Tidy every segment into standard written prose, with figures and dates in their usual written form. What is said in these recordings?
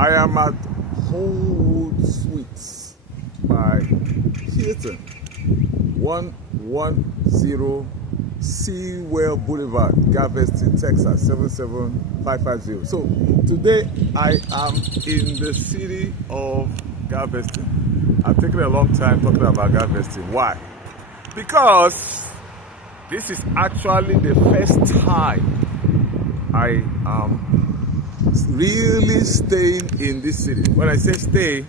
I am at Homewood Suites by Hilton, 110 Seawall Boulevard, Galveston, Texas, 77550. So today I am in the city of Galveston. I've taken a long time talking about Galveston. Why? Because this is actually the first time I am really staying in this city. When I say stay,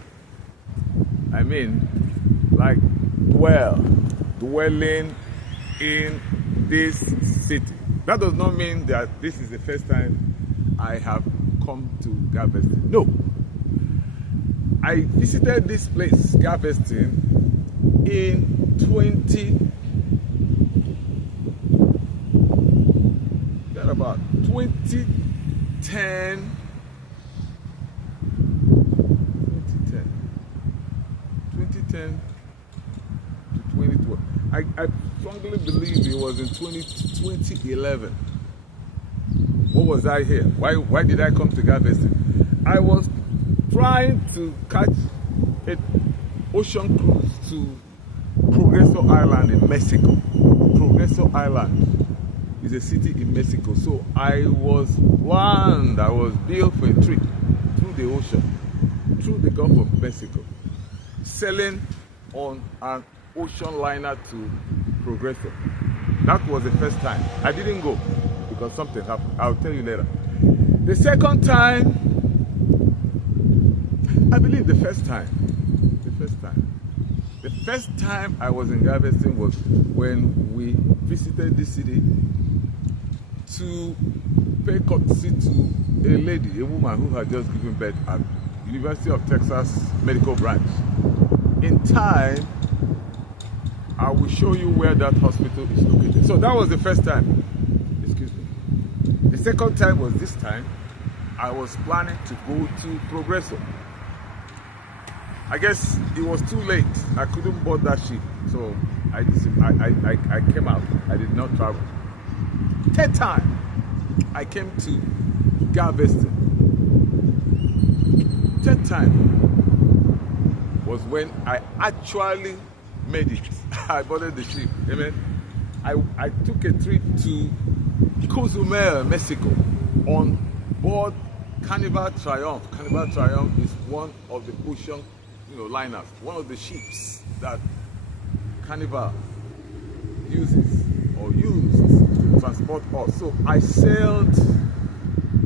I mean like dwelling in this city. That does not mean that this is the first time I have come to Galveston. No. I visited this place, Galveston, in 2010. To 2012. I strongly believe it was in 2011. What was I here? Why did I come to Galveston? I was trying to catch an ocean cruise to Progreso Island in Mexico. Progreso Island is a city in Mexico. So I was built for a trip through the ocean, through the Gulf of Mexico, sailing on an ocean liner to Progreso. That was the first time. I didn't go because something happened. I'll tell you later. The second time, I believe the first time I was in Galveston was when we visited this city to pay courtesy to a lady, a woman who had just given birth at University of Texas Medical Branch. In time, I will show you where that hospital is located. So that was the first time. Excuse me. The second time was this time. I was planning to go to Progreso. I guess it was too late. I couldn't board that ship. So I came out. I did not travel. Third time, I came to Galveston. Third time was when I actually made it. I boarded the ship. Amen. I took a trip to Cozumel, Mexico, on board Carnival Triumph. Carnival Triumph is one of the ocean liners, one of the ships that Carnival uses or used to transport us. So I sailed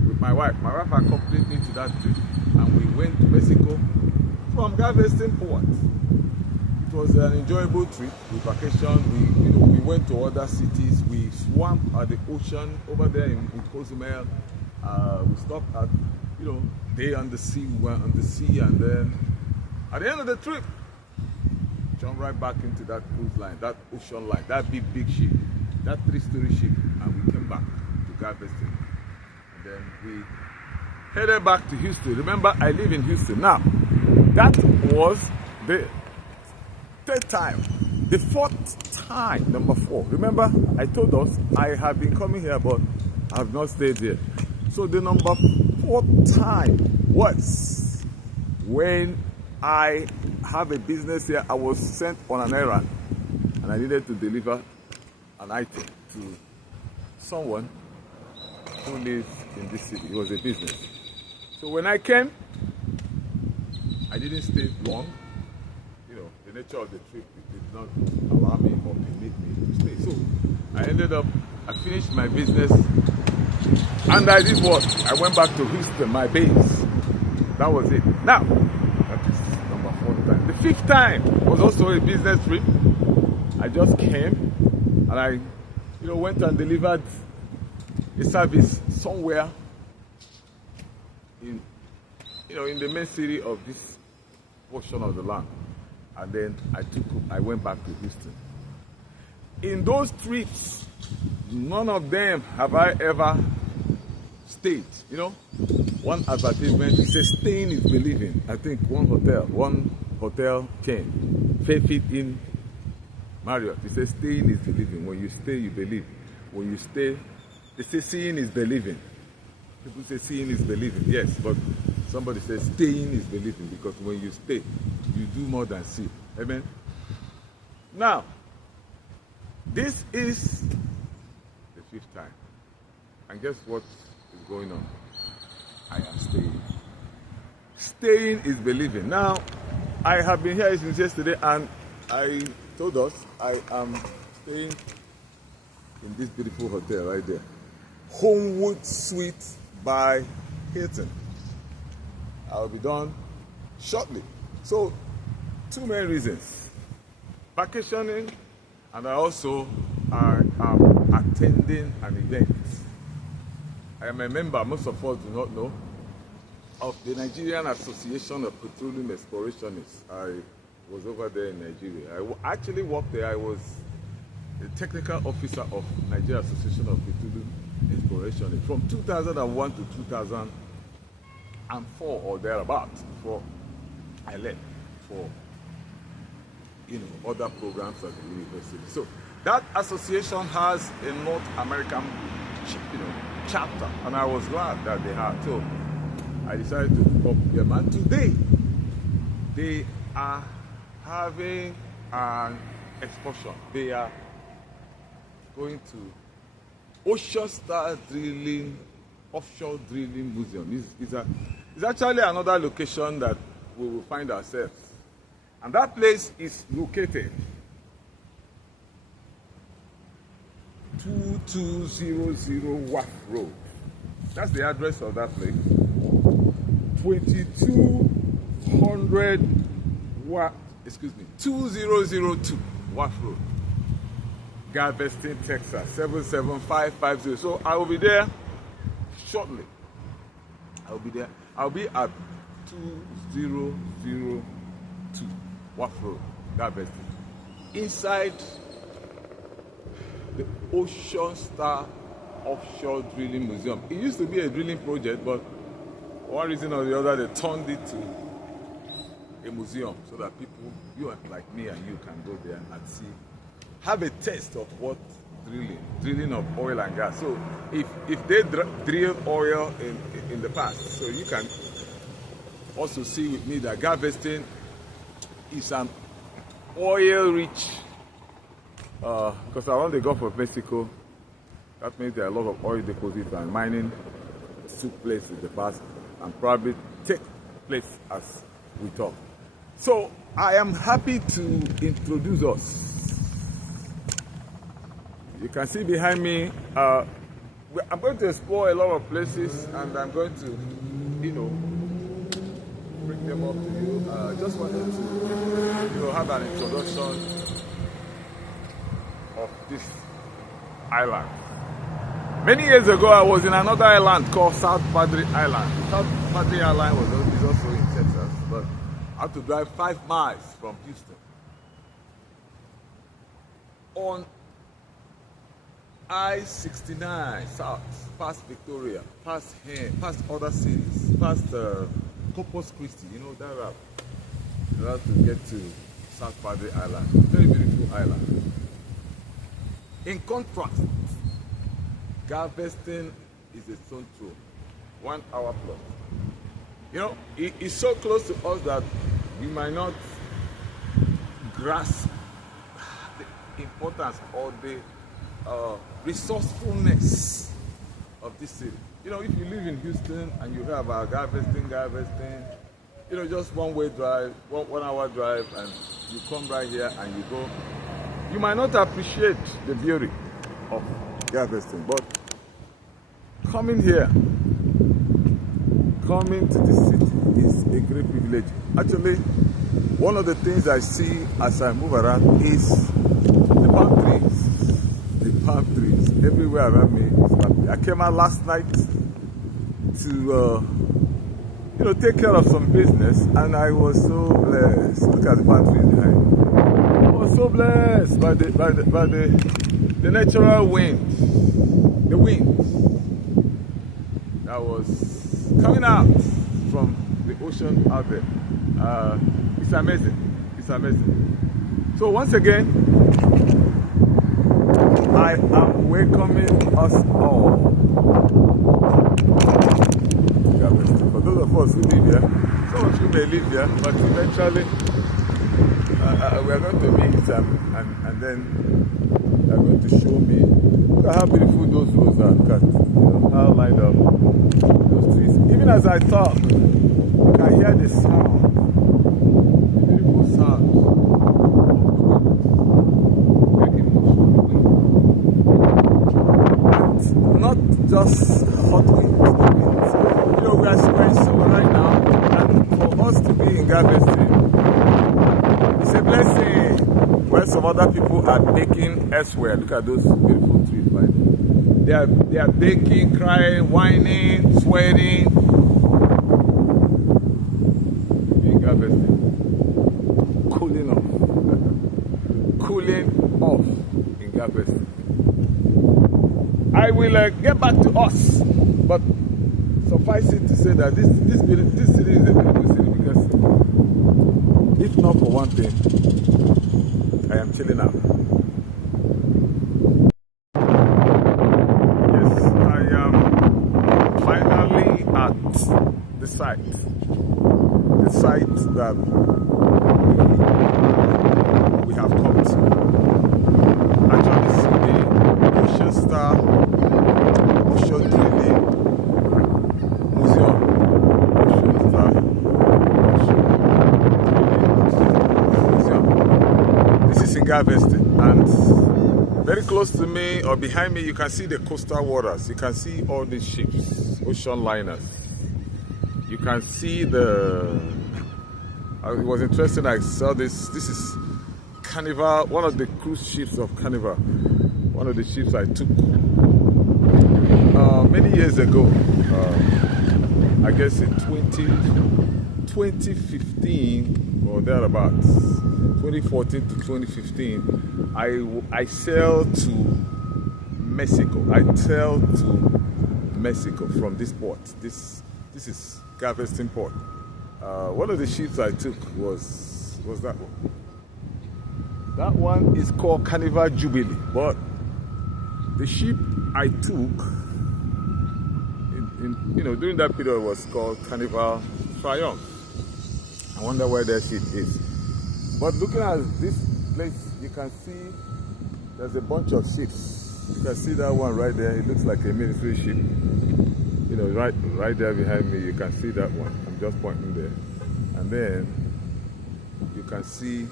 with my wife. My wife accompanied me to that trip, and we went to Mexico from Galveston Port. It was an enjoyable trip. We vacationed. We went to other cities. We swam at the ocean over there in Cozumel. We stopped at day on the sea. We went on the sea, and then at the end of the trip, jumped right back into that cruise line, that ocean line, that big ship, that 3-story ship, and we came back to Galveston. And then we headed back to Houston. Remember, I live in Houston. Now, that was the third time. The fourth time, number 4. Remember, I told us I have been coming here, but I have not stayed here. So the number 4th time was when I have a business here. I was sent on an errand, and I needed to deliver an item to someone who lives in this city. It was a business. So when I came, I didn't stay long. The nature of the trip did not allow me or permit me to stay. So I finished my business, and I did what? I went back to Houston, my base. That was it. Now, that is number 4 time. The 5th time was also a business trip. I just came, and I, went and delivered a service somewhere in the main city of this portion of the land. And then I went back to Houston. In those trips, none of them have I ever stayed. One advertisement, it says staying is believing. I think one hotel came, Fairfield Inn, Marriott. It says staying is believing. When you stay, you believe. When you stay, they say seeing is believing. People say seeing is believing. Yes, but Somebody says staying is believing, because when you stay, you do more than see. Amen. Now, this is the 5th time. And guess what is going on? I am staying. Staying is believing. Now, I have been here since yesterday, and I told us I am staying in this beautiful hotel right there. Homewood Suite by Hilton. I'll be done shortly. So, 2 main reasons. Vacationing, and I also am attending an event. I am a member, most of us do not know, of the Nigerian Association of Petroleum Explorationists. I was over there in Nigeria. I actually worked there. I was the technical officer of Nigeria Association of Petroleum Explorationists from 2001 to 2004 or thereabouts, before I left for other programs at the university. So that association has a North American chapter, and I was glad that they had. So I decided to come here, and today they are having an excursion. They are going to Ocean Star Drilling, Offshore Drilling Museum. It's actually another location that we will find ourselves. And that place is located 2200 Wharf Road. That's the address of that place. 2002 Wharf Road, Galveston, Texas, 77550. So I will be there shortly. I'll be there. I'll be at 2002 Wharf Road, Galveston, inside the Ocean Star Offshore Drilling Museum. It used to be a drilling project, but for one reason or the other, they turned it to a museum so that people, you like me and you, can go there and see, have a taste of what drilling of oil and gas. So if they drill oil in the past, so you can also see with me that Galveston is an oil-rich, because around the Gulf of Mexico, that means there are a lot of oil deposits, and mining took place in the past and probably take place as we talk. So I am happy to introduce us. You can see behind me, I'm going to explore a lot of places, and I'm going to, bring them up to you. Just wanted to, have an introduction of this island. Many years ago, I was in another island called South Padre Island. South Padre Island is also in Texas, but I had to drive 5 miles from Houston. On I-69 south, past Victoria, past other cities, past Corpus Christi, that route. You have to get to South Padre Island. Very beautiful island. In contrast, Galveston is a stone throw, 1 hour plus. It's so close to us that we might not grasp the importance or the resourcefulness of this city. If you live in Houston and you hear about Galveston, just one-way drive, 1 hour drive, and you come right here and you go, you might not appreciate the beauty of Galveston, but coming here, coming to this city is a great privilege. Actually, one of the things I see as I move around is the palm trees. The palm trees everywhere around me is palm trees. I came out last night to take care of some business, and I was so blessed. Look at the palm trees behind me. I was so blessed by the natural wind, the wind that was coming out from the ocean out there. It's amazing. It's amazing. So once again, I am welcoming us all to Galveston. But those of us who live here, some of you may live here, but eventually we are going to meet and then they are going to show me. Look at how beautiful those roads are. Look at, how lined up those trees. Even as I talk, you can hear the sound, the beautiful sound of the wind. And not just hot wind, the wind. We are in summer right now, and for us to be in Galveston, it's a blessing. Where some other people are baking elsewhere. Look at those beautiful trees right there. They are baking, crying, whining, sweating. In Galveston, cooling off. Cooling off in Galveston. I will get back to us, but suffice it to say that this city is a beautiful city because, if not for one thing, I am chilling out. Yes, I am finally at the site that we have come to. Actually, see the Ocean Star, Ocean Drilling Museum. Ocean Star, This is in Galveston, and very close to me or behind me, you can see the coastal waters. You can see all these ships, ocean liners. You can see the. It was interesting. I saw this. This is Carnival, one of the cruise ships of Carnival. One of the ships I took many years ago. I guess in 2015 or thereabouts, 2014 to 2015, I sailed to Mexico. I sailed to Mexico from this port. This is Galveston Port. One of the ships I took was that one. That one is called Carnival Jubilee, but the ship I took during that period was called Carnival Triumph. I wonder where that ship is. But looking at this place, you can see there's a bunch of ships. You can see that one right there. It looks like a military ship. Right there behind me, you can see that one. I'm just pointing there. And then you can see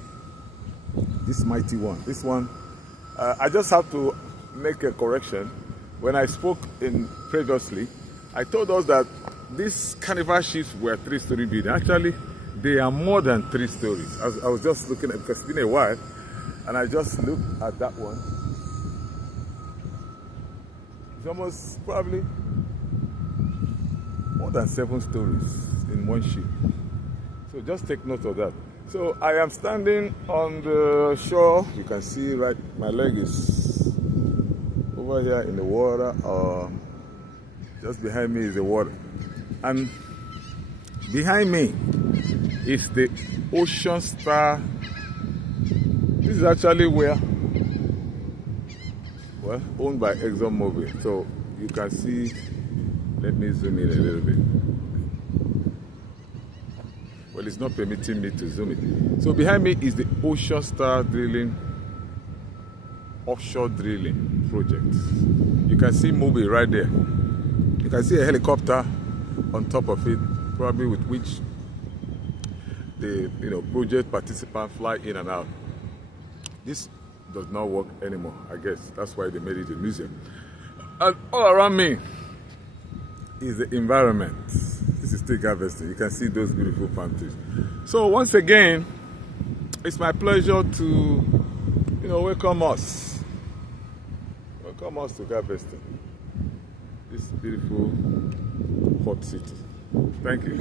this mighty one. This one, I just have to make a correction. When I spoke previously, I told us that these Carnival ships were 3-story building. Actually, they are more than 3 stories. I was just looking at, because it's been a while, and I just looked at that one. It's almost probably more than 7 stories in one ship. So just take note of that. So I am standing on the shore. You can see right, my leg is over here in the water. Just behind me is the water. And behind me is the Ocean Star. This is actually owned by ExxonMobil. So you can see, let me zoom in a little bit. Well, it's not permitting me to zoom in. So behind me is the Ocean Star drilling, offshore drilling project. You can see Mobil right there. You can see a helicopter on top of it, probably with which the project participants fly in and out. This does not work anymore, I guess. That's why they made it a museum. And all around me is the environment. This is still Galveston. You can see those beautiful palm trees. So once again, it's my pleasure to, welcome us. Welcome us to Galveston, this beautiful port city. Thank you.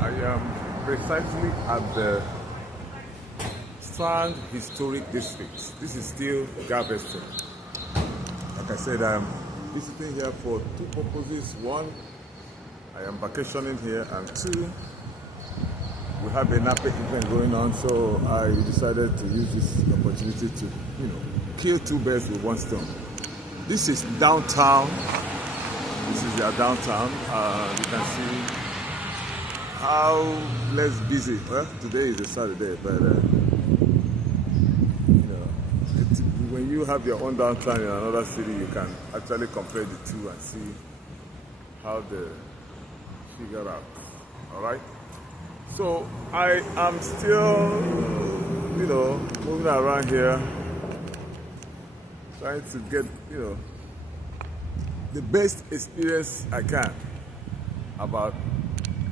I am precisely at the Sand Historic District. This is still Galveston. Like I said, I'm visiting here for 2 purposes. 1, I am vacationing here, and 2, we have a nappy event going on, so I decided to use this opportunity to, kill 2 birds with 1 stone. This is downtown This is their downtown. You can see how less busy. Well, today is a Saturday, but when you have your own downtown in another city, you can actually compare the two and see how they figure out. All right. So I am still, moving around here, trying to get, the best experience I can about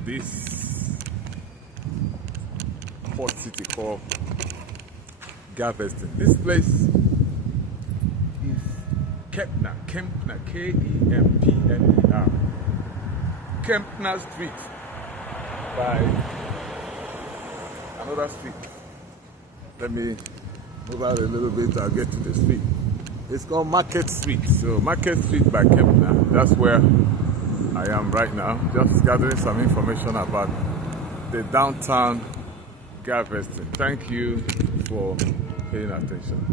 this port city called Galveston. This place is Kempner, K-E-M-P-N-E-R. Kempner Street by another street. Let me move out a little bit, I'll get to the street. It's called Market Street. So Market Street by Kempner, that's where I am right now. Just gathering some information about the downtown Galveston. Thank you for paying attention.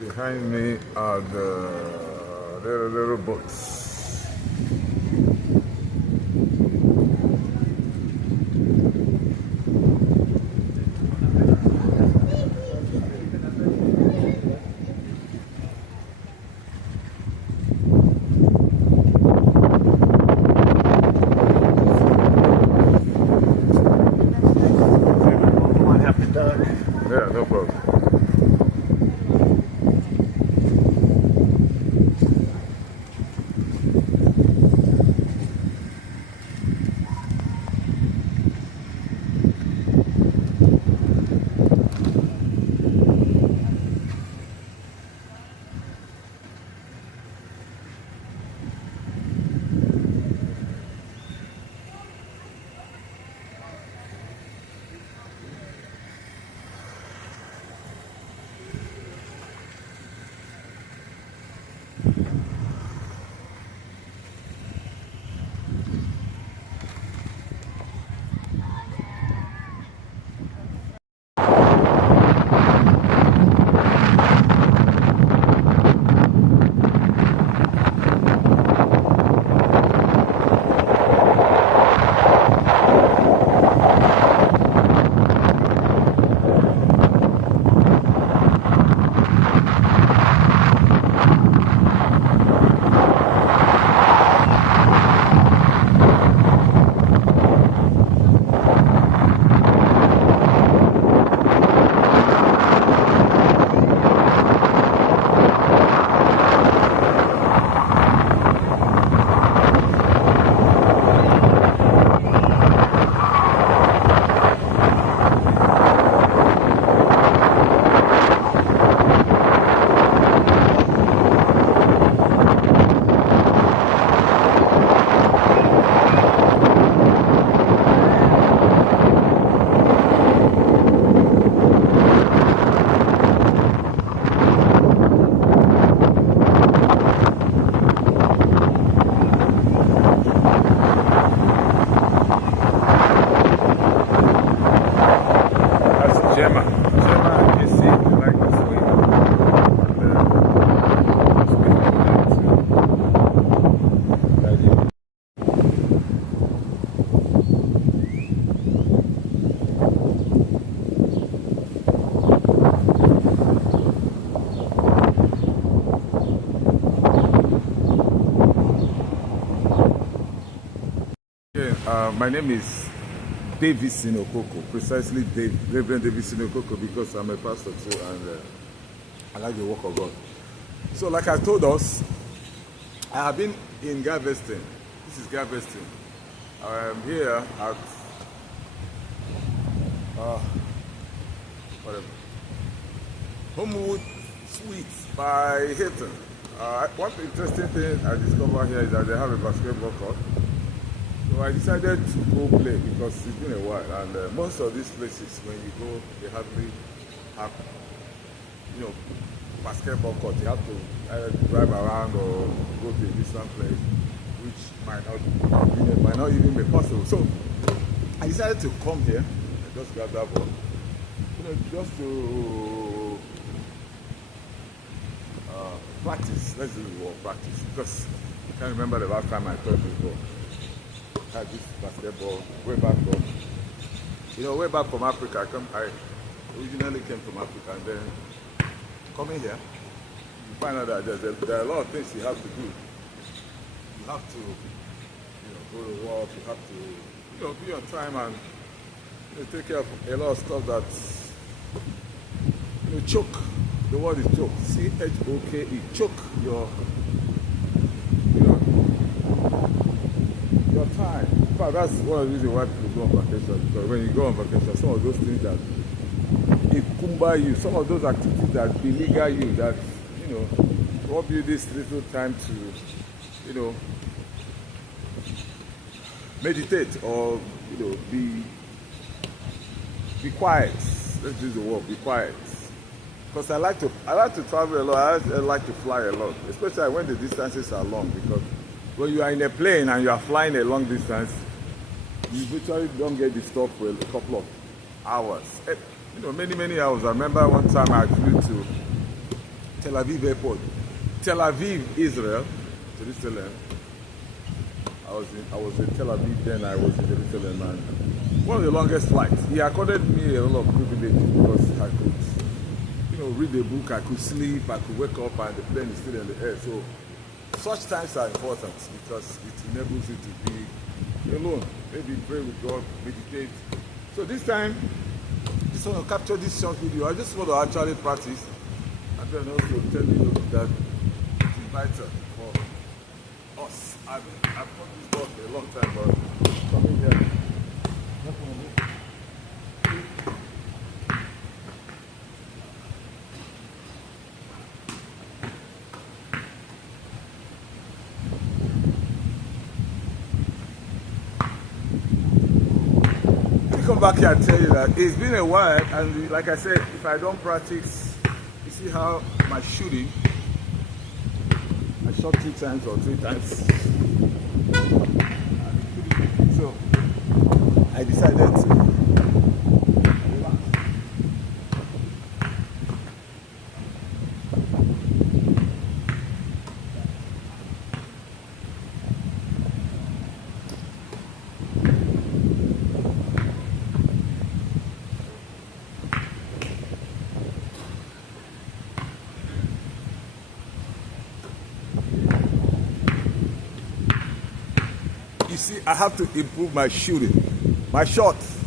Behind me are the little boats. Yeah, no problem. My name is David Sinokoko, precisely Reverend David Sinokoko, because I'm a pastor too and I like the work of God. So like I told us, I have been in Galveston. This is Galveston. I am here at Homewood Suites by Hilton. One interesting thing I discovered here is that they have a basketball court. So So I decided to go play because it's been a while, and most of these places, when you go, they hardly have, you know, basketball court. You have to either drive around or go to a distant place, which might not even be possible. So I decided to come here and just grab that ball, just to practice. Let's do the word practice, because I can't remember the last time I played this ball. I had this basketball way back from, way back from Africa. I originally came from Africa, and then coming here, you find out that there are a lot of things you have to do. You have to, go to work. You have to, be on time and take care of a lot of stuff that, choke. The word is choke. C-H-O-K-E. Choke your time. In fact, that's one of the reasons why people go on vacation. Because when you go on vacation, some of those things that encumber you, some of those activities that beleaguer you, that rob you this little time to, meditate or be quiet. Let's use the word be quiet. Because I like to travel a lot. I like to fly a lot, especially when the distances are long. Because when you are in a plane and you are flying a long distance, you virtually don't get disturbed for a couple of hours. Many hours. I remember one time I flew to Tel Aviv airport, Tel Aviv, Israel, Jerusalem. I was in Tel Aviv then. I was in Jerusalem, and one of the longest flights. He accorded me a lot of privileges because I could, read a book, I could sleep, I could wake up, and the plane is still in the air. So such times are important because it enables you to be alone. Maybe pray with God, meditate. So this time, I just want to capture this short video. I just want to actually practice, and then also tell you that it's vital for us. I've done this ball for a long time, but coming here, come back here and tell you that it's been a while, and like I said, if I don't practice, you see how my shooting, I shot 2 times or 3 times. So I decided to relax. You see, I have to improve my shooting, my shots.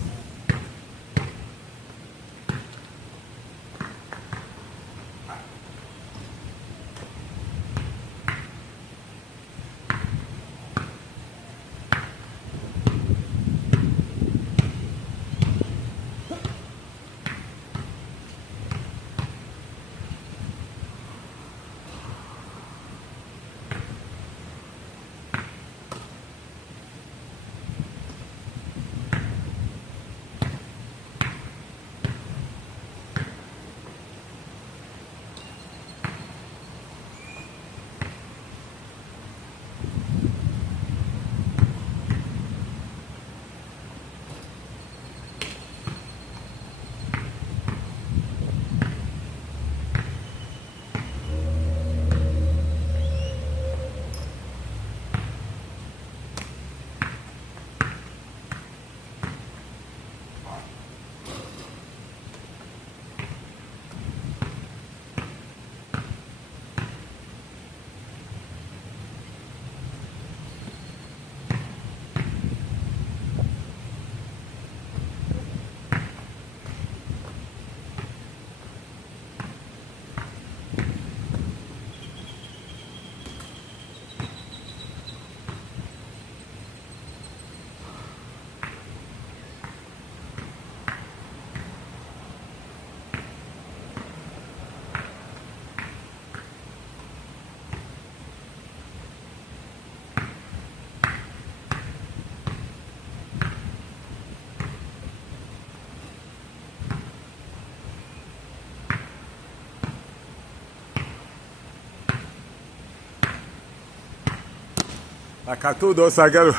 Like I told us, I gotta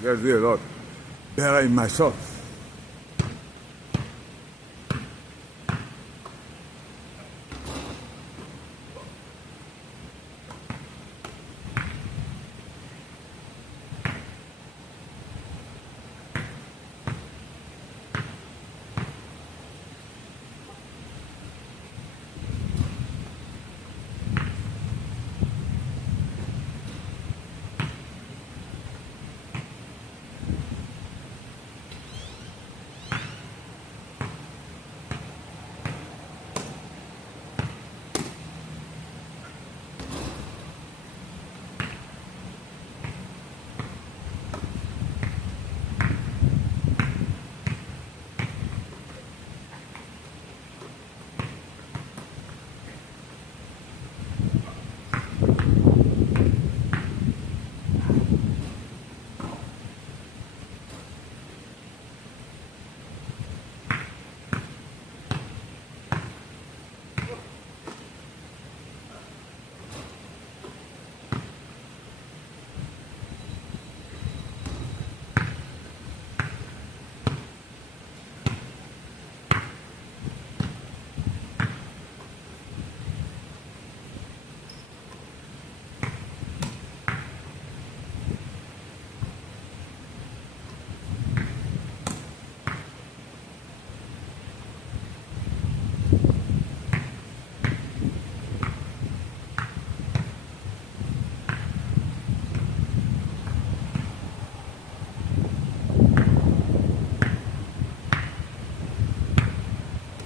do a lot better in my shots.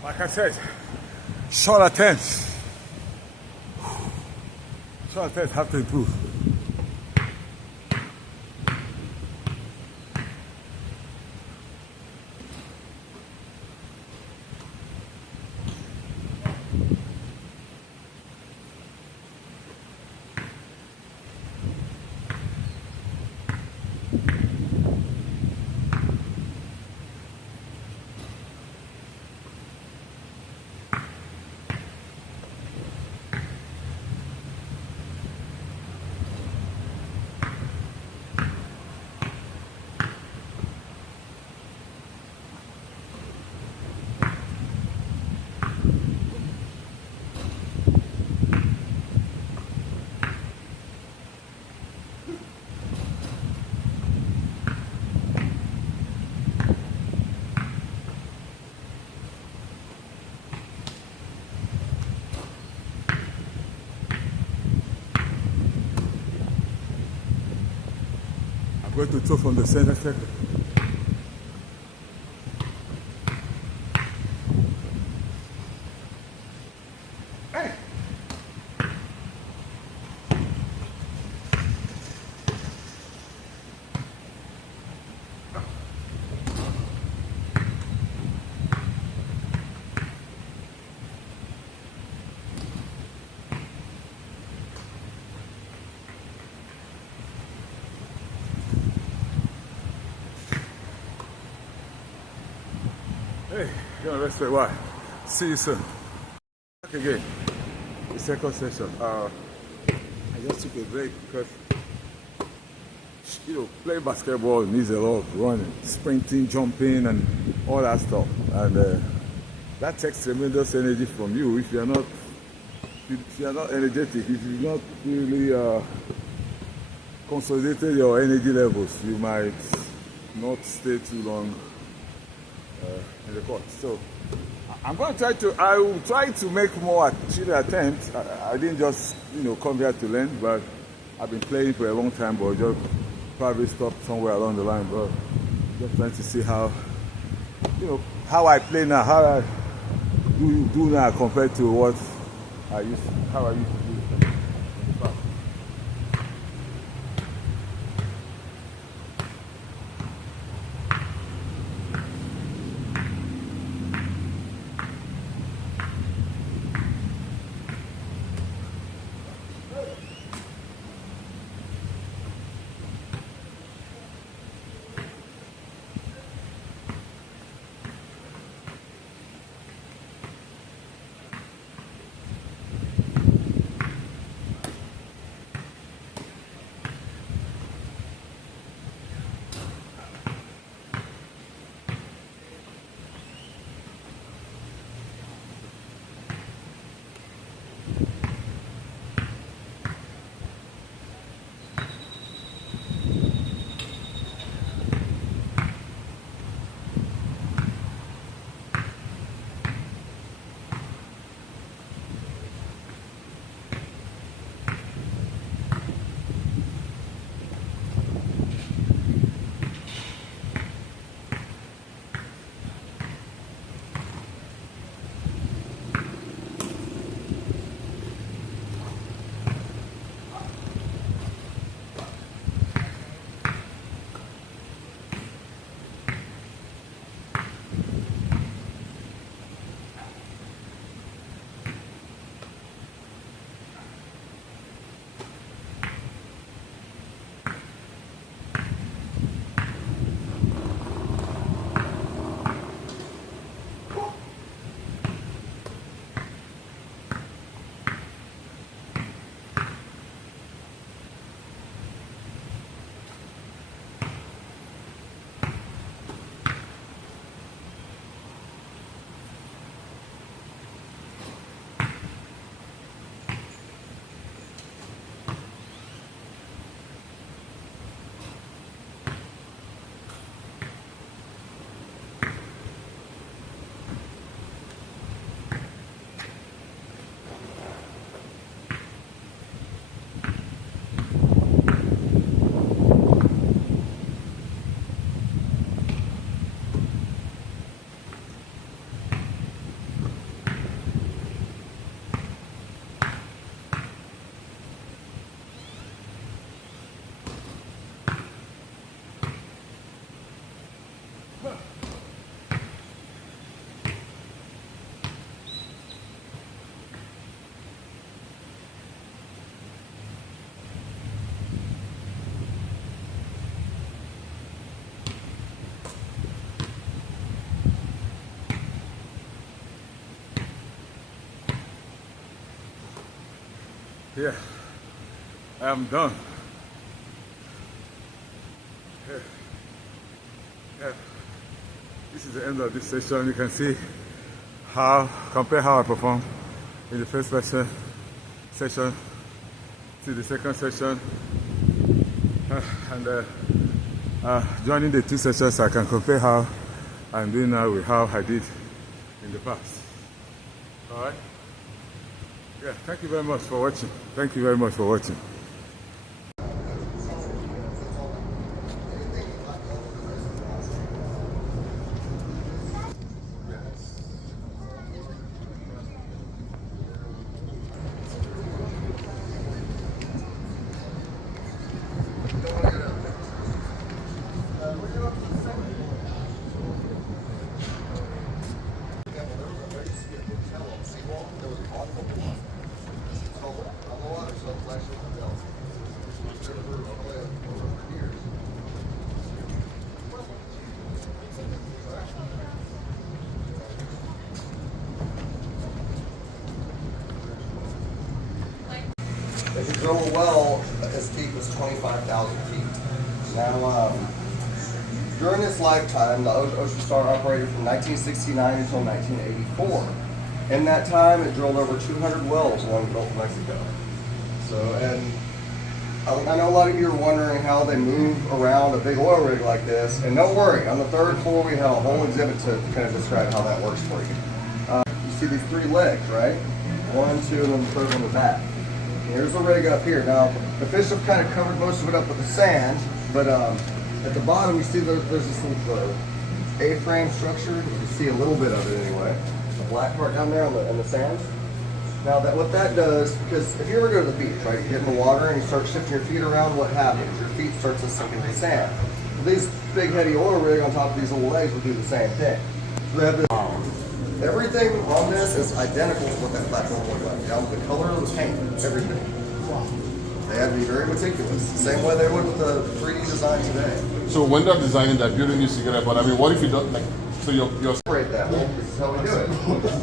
Like I said, short attempts. Short attempts have to improve. I'm going to throw from the center circle. Hey, gonna rest for a while. See you soon. Back again. The second session. I just took a break because playing basketball needs a lot of running, sprinting, jumping, and all that stuff. And that takes tremendous energy from you if you're not energetic, if you've not really consolidated your energy levels, you might not stay too long in the court. So I'm going to I will try to make more cheating attempts. I didn't just come here to learn, but I've been playing for a long time, but just probably stop somewhere along the line. But just trying to see how how I play now, how I do now compared to what how I used to do. Yeah, I am done. Yeah. Yeah. This is the end of this session. You can see compare how I perform in the first session to the second session, and joining the two sessions, I can compare how I'm doing now with how I did in the past. All right. Yeah, thank you very much for watching. Thank you very much for watching. If you drill a well as deep as 25,000 feet. Now, during its lifetime, the Ocean Star operated from 1969 until 1984. In that time, it drilled over 200 wells along the Gulf of Mexico. So, and I know a lot of you are wondering how they move around a big oil rig like this. And don't worry, on the third floor, we have a whole exhibit to kind of describe how that works for you. You see these three legs, right? 1, 2, and then the third one in the back. Here's the rig up here. Now, the fish have kind of covered most of it up with the sand, but at the bottom, you see there's this little A-frame structure. You can see a little bit of it anyway. The black part down there in the sand. Now, what that does, because if you ever go to the beach, right, you get in the water and you start shifting your feet around, what happens? Your feet start to sink into the sand. Well, these big, heavy oil rig on top of these little legs will do the same thing. So they have this. Everything on this is identical to what that platform looked like. Down to the color of the paint, everything. Wow. They had to be very meticulous. The same way they would with the 3D design today. So when they're designing that, building needs to get it, but I mean, what if you don't, like, so you're Separate that. Well, this is how we do it.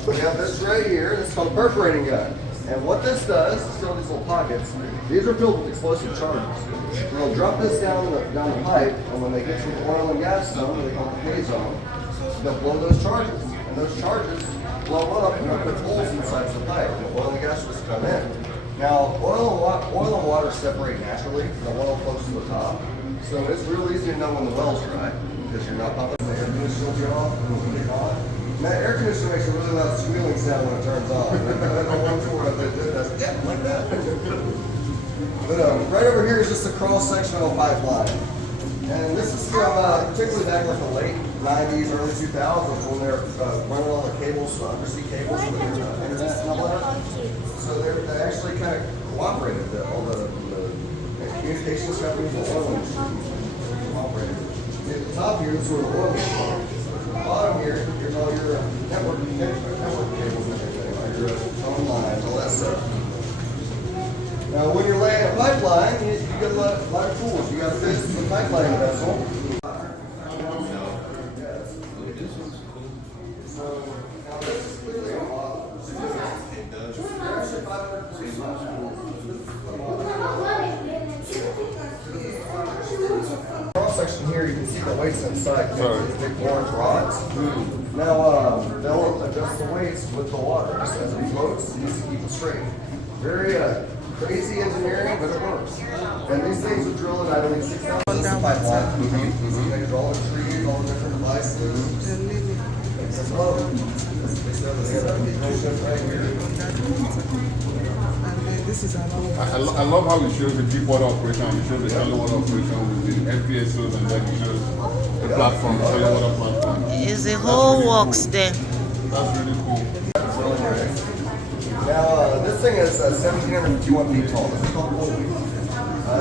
We have this right here, this is called a perforating gun. And what this does is fill these little pockets. These are filled with explosive charges. And they'll drop this down the pipe, and when they get to the oil and gas zone, they call it the pay zone, they'll blow those charges. And those charges blow up and they'll put holes inside the pipe, and the oil and gas just come in. Now, oil and water separate naturally. The oil floats to the top. So it's real easy to know when the well's dry, because you're not pumping the air conditioner will be off and it'll be on. And that air conditioner makes a really loud squealing sound when it turns on. One floor of it does, yeah, like that. But right over here is just a cross section of a pipeline. And this is from particularly back in the late 90s, early 2000s when they're running all the cables, undersea cables for the internet and all that. So they actually kind of cooperated, all the communications companies, the oil industry cooperated. At the top here is where the oil is from. At the bottom here, here's all your network cables and everything, like your phone lines, all that stuff. Now, when you're laying a pipeline, you get a lot of tools. You got this is a pipeline vessel. So, now this is clearly a model. Actually, 500%. Cross section here, you can see the weights inside. These big orange rods. Now, they'll adjust the weights with the water. Just as it floats, you just keep it straight. Very crazy engineering, but it works. And these things are drilled at, I believe, 6,000 pipeline. They draw the trees, all the different devices. It's low. I love how it shows the deep water operation and it shows the shallow water operation with the FPSOs and then it shows the platform, the shallow water platform. Is the whole works there? That's really cool. Now, this thing is 1,751 feet tall. This is called Colby.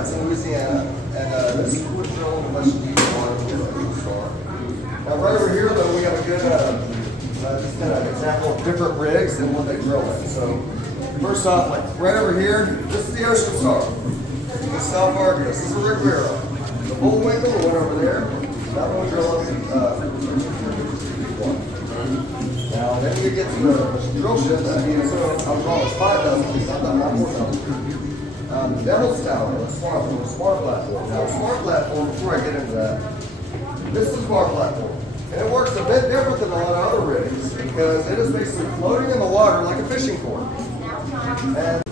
It's in Louisiana, and this was drilled in much deeper water than the Star. Now, right over here, though, we have a good just kind of example of different rigs and what they drill in. So, first off, like right over here, this is the Ocean Star. This is South Arctic. This is the Rick Wheel. The Bullwinkle, the one over there, that one drill up. Now, then you get to the drill ship, so I'm drawing 5,000 feet, not 4,000 feet. The Devil's Tower, the smart platform. Now, the smart platform, before I get into that, this is a smart platform. And it works a bit different than a lot of other rigs because it is basically floating in the water like a fishing cord. And